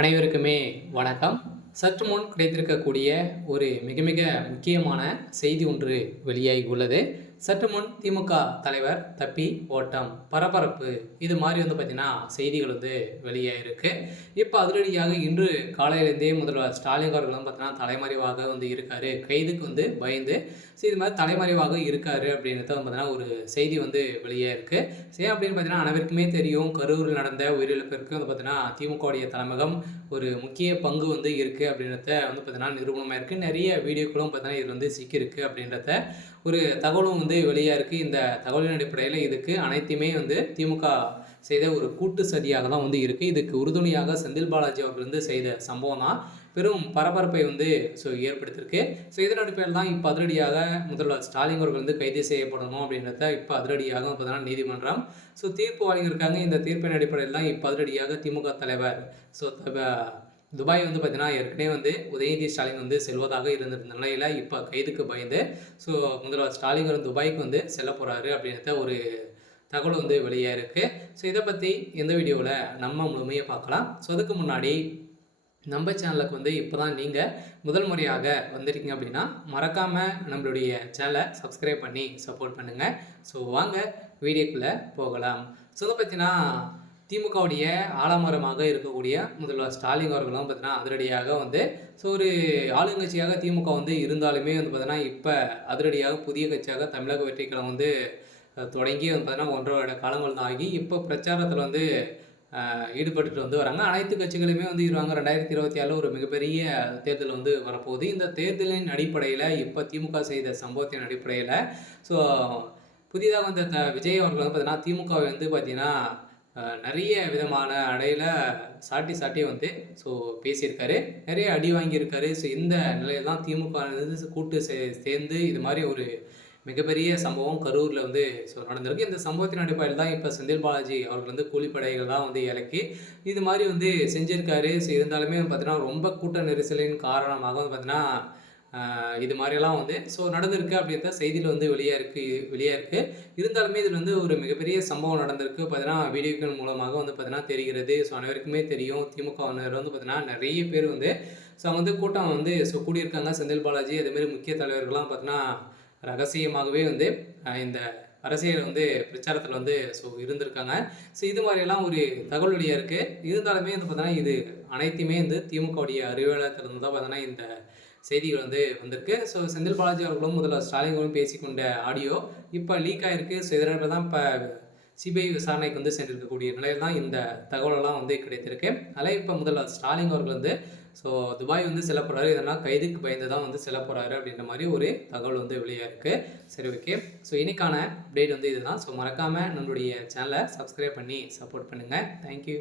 அனைவருக்குமே வணக்கம். சற்று முன் கிடைத்திருக்கக்கூடிய ஒரு மிக மிக முக்கியமான செய்தி ஒன்று வெளியாகி உள்ளது. சற்று முன் திமுக தலைவர் தப்பி ஓட்டம், பரபரப்பு இது மாதிரி பார்த்தீங்கன்னா செய்திகள் வெளியாயிருக்கு. இப்போ அதிரடியாக இன்று காலையிலேருந்தே முதல்வர் ஸ்டாலின் அவர்கள் பார்த்தீங்கன்னா தலைமறைவாக இருக்காரு. கைதுக்கு பயந்து இது மாதிரி தலைமறைவாக இருக்காரு அப்படின்றத பார்த்தீங்கன்னா ஒரு செய்தி வெளியாயிருக்கு. ஏன் அப்படின்னு பார்த்தீங்கன்னா அனைவருக்குமே தெரியும், கரூரில் நடந்த உயிரிழப்பிற்கு பார்த்தீங்கன்னா திமுகவுடைய தலைமையகம் ஒரு முக்கிய பங்கு இருக்குது அப்படின்றத பார்த்தீங்கன்னா நிரூபணமாக இருக்குது. நிறைய வீடியோக்களும் பார்த்தீங்கன்னா இதில் சிக்கியிருக்கு அப்படின்றத ஒரு தகவலும் வெளியாக இருக்குது. இந்த தகவலின் அடிப்படையில் இதுக்கு அனைத்துமே திமுக செய்த ஒரு கூட்டு சதியாக தான் இருக்குது. இதுக்கு உறுதுணையாக செந்தில் பாலாஜி அவர்கள் செய்த சம்பவம் தான் பெரும் பரபரப்பை ஏற்படுத்தியிருக்கு. இதன் அடிப்படையில் தான் இப்போ அதிரடியாக முதல்வர் ஸ்டாலின் அவர்கள் கைது செய்யப்படணும் அப்படின்றத இப்போ அதிரடியாக பார்த்தீங்கன்னா நீதிமன்றம் தீர்ப்பு வழங்கியிருக்காங்க. இந்த தீர்ப்பின் அடிப்படையில் தான் இப்போ அதிரடியாக திமுக தலைவர் துபாய் பார்த்தீங்கன்னா ஏற்கனவே உதயநிதி ஸ்டாலின் செல்வதாக இருந்திருந்த நிலையில் இப்போ கைதுக்கு பயந்து முதல்வர் ஸ்டாலின் துபாய்க்கு செல்ல போகிறாரு அப்படின்றத ஒரு தகவல் வெளியாக இருக்குது. இதை பற்றி எந்த வீடியோவில் நம்ம முழுமையாக பார்க்கலாம். அதுக்கு முன்னாடி நம்ம சேனலுக்கு இப்போ தான் நீங்கள் முதல் முறையாக வந்திருக்கீங்க அப்படின்னா மறக்காமல் நம்மளுடைய சேனலை சப்ஸ்கிரைப் பண்ணி சப்போர்ட் பண்ணுங்கள். வாங்க வீடியோக்குள்ளே போகலாம். இதை பார்த்தீங்கன்னா திமுகவுடைய ஆலமரமாக இருக்கக்கூடிய முதல்வர் ஸ்டாலின் அவர்களும் பார்த்தீங்கன்னா அதிரடியாக ஒரு ஆளுங்கட்சியாக திமுக இருந்தாலுமே பார்த்தீங்கன்னா இப்போ அதிரடியாக புதிய கட்சியாக தமிழக வெற்றிக்கழகம் தொடங்கி பார்த்தீங்கன்னா 1.5 வருட காலங்கள் தான் ஆகி இப்போ பிரச்சாரத்தில் ஈடுபட்டு வராங்க. அனைத்து கட்சிகளுமே இருவாங்க. 2027 ஒரு மிகப்பெரிய தேர்தல் வரப்போகுது. இந்த தேர்தலின் அடிப்படையில் இப்போ திமுக செய்த சம்பவத்தின் அடிப்படையில் புதிதாக விஜய் அவர்கள் பார்த்தீங்கன்னா திமுகவை பார்த்தீங்கன்னா நிறைய விதமான அடையில் சாட்டி பேசியிருக்காரு. நிறைய அடி வாங்கியிருக்காரு. இந்த நிலையில் தான் திமுக கூட்டு சேர்ந்து இது மாதிரி ஒரு மிகப்பெரிய சம்பவம் கரூரில் நடந்திருக்கு. இந்த சம்பவத்தின் அடிப்படையில் தான் இப்போ செந்தில் பாலாஜி அவர்கள் கூலிப்படைகள் தான் இலக்கி இது மாதிரி செஞ்சுருக்காரு. இருந்தாலுமே பார்த்தீங்கன்னா ரொம்ப கூட்ட நெரிசலின் காரணமாக பார்த்தீங்கன்னா இது மாதிரியெல்லாம் நடந்திருக்கு அப்படின்ற செய்தியில் வெளியாக இருக்குது. இருந்தாலுமே இதில் ஒரு மிகப்பெரிய சம்பவம் நடந்திருக்கு. பார்த்தீங்கன்னா வீடியோக்கள் மூலமாக பார்த்தீங்கன்னா தெரிகிறது. அனைவருக்குமே தெரியும், திமுகவினர் பார்த்தீங்கன்னா நிறைய பேர் அவங்க கூட்டம் கூடியிருக்காங்க. செந்தில் பாலாஜி அதேமாரி முக்கிய தலைவர்கள்லாம் பார்த்தீங்கன்னா ரகசியமாகவே இந்த அரசியல் பிரச்சாரத்தில் இருந்திருக்காங்க. இது மாதிரியெல்லாம் ஒரு தகவல் வெளியாக இருக்குது. இருந்தாலுமே பார்த்தீங்கன்னா இது அனைத்துமே திமுகவுடைய அறிவாலயத்திலிருந்து தான் பார்த்தீங்கன்னா இந்த செய்திகள் வந்திருக்கு. செந்தில் பாலாஜி அவர்களும் முதல்வர் ஸ்டாலின் அவர்களும் பேசிக்கொண்ட ஆடியோ இப்போ லீக் ஆகிருக்கு. இதனால் தான் இப்போ சிபிஐ விசாரணைக்கு சென்றிருக்கக்கூடிய நிலையில் தான் இந்த தகவலெல்லாம் கிடைத்திருக்கு. அதில் இப்போ முதல்வர் ஸ்டாலின் அவர்கள் துபாய் செல்ல போகிறாரு. இதெல்லாம் கைதுக்கு பயந்து தான் செல்ல போகிறாரு அப்படின்ற மாதிரி ஒரு தகவல் வெளியாக இருக்குது. சரி, ஓகே. இன்னைக்கான அப்டேட் இதுதான். மறக்காமல் நம்மளுடைய சேனலை சப்ஸ்கிரைப் பண்ணி சப்போர்ட் பண்ணுங்கள். தேங்க்யூ.